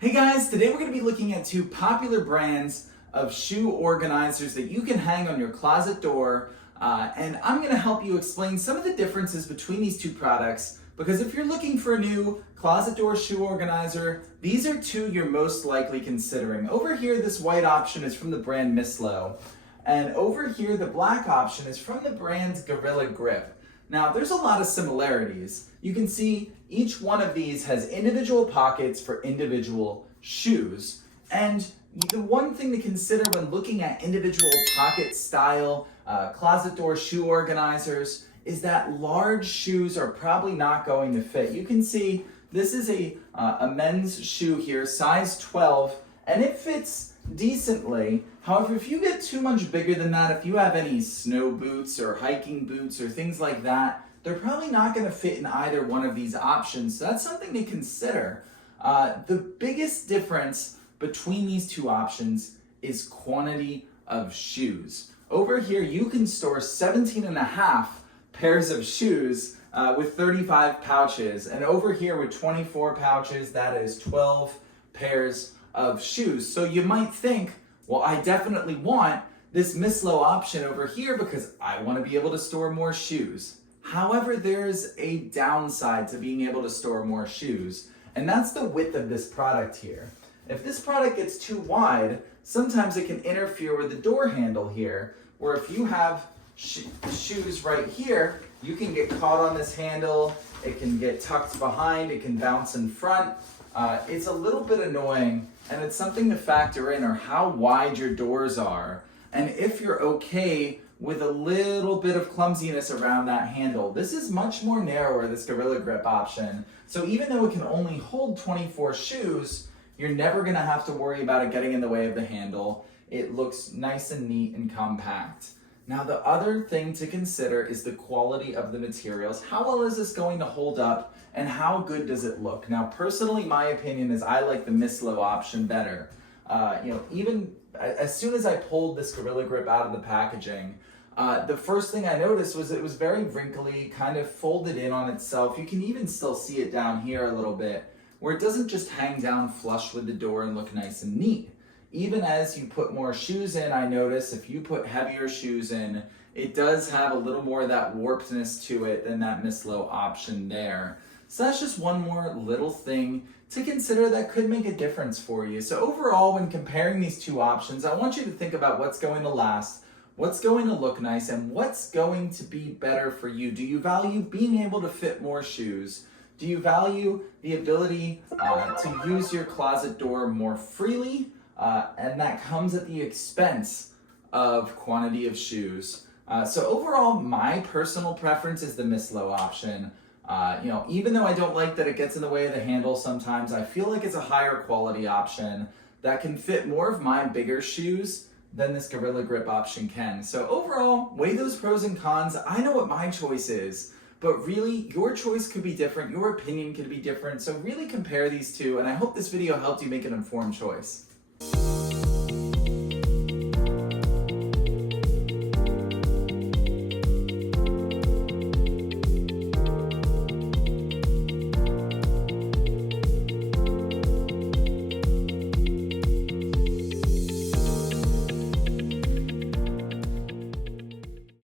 Hey guys, today we're going to be looking at two popular brands of shoe organizers that you can hang on your closet door, and I'm going to help you explain some of the differences between these two products, because if you're looking for a new closet door shoe organizer, these are two you're most likely considering. Over here, this white option is from the brand MISSLO, and over here, the black option is from the brand Gorilla Grip. Now, there's a lot of similarities. You can see each one of these has individual pockets for individual shoes. And the one thing to consider when looking at individual pocket style closet door shoe organizers is that large shoes are probably not going to fit. You can see this is a men's shoe here, size 12, and it fits decently. However, if you get too much bigger than that, if you have any snow boots or hiking boots or things like that, they're probably not going to fit in either one of these options. So that's something to consider. The biggest difference between these two options is quantity of shoes. Over here, you can store 17 and a half pairs of shoes with 35 pouches. And over here with 24 pouches, that is 12 pairs of shoes. So you might think, well, I definitely want this MISSLO option over here because I want to be able to store more shoes. However, there's a downside to being able to store more shoes, and that's the width of this product here. If this product gets too wide, sometimes it can interfere with the door handle here, where if you have shoes right here, you can get caught on this handle, it can get tucked behind, it can bounce in front. It's a little bit annoying, and it's something to factor in, or how wide your doors are, and if you're okay with a little bit of clumsiness around that handle. This is much more narrower, this Gorilla Grip option. So even though it can only hold 24 shoes, you're never gonna have to worry about it getting in the way of the handle. It looks nice and neat and compact. Now, the other thing to consider is the quality of the materials. How well is this going to hold up, and how good does it look? Now, personally, my opinion is I like the MISSLO option better. Even as soon as I pulled this Gorilla Grip out of the packaging, the first thing I noticed was it was very wrinkly, kind of folded in on itself. You can even still see it down here a little bit, where it doesn't just hang down flush with the door and look nice and neat. Even as you put more shoes in, I notice if you put heavier shoes in, it does have a little more of that warpedness to it than that MISSLO option there. So that's just one more little thing to consider that could make a difference for you. So overall, when comparing these two options, I want you to think about what's going to last, what's going to look nice, and what's going to be better for you. Do you value being able to fit more shoes? Do you value the ability to use your closet door more freely? And that comes at the expense of quantity of shoes. So overall, my personal preference is the MISSLO option. Even though I don't like that it gets in the way of the handle sometimes, I feel like it's a higher quality option that can fit more of my bigger shoes than this Gorilla Grip option can. So overall, weigh those pros and cons. I know what my choice is, but really your choice could be different, your opinion could be different. So really compare these two, and I hope this video helped you make an informed choice.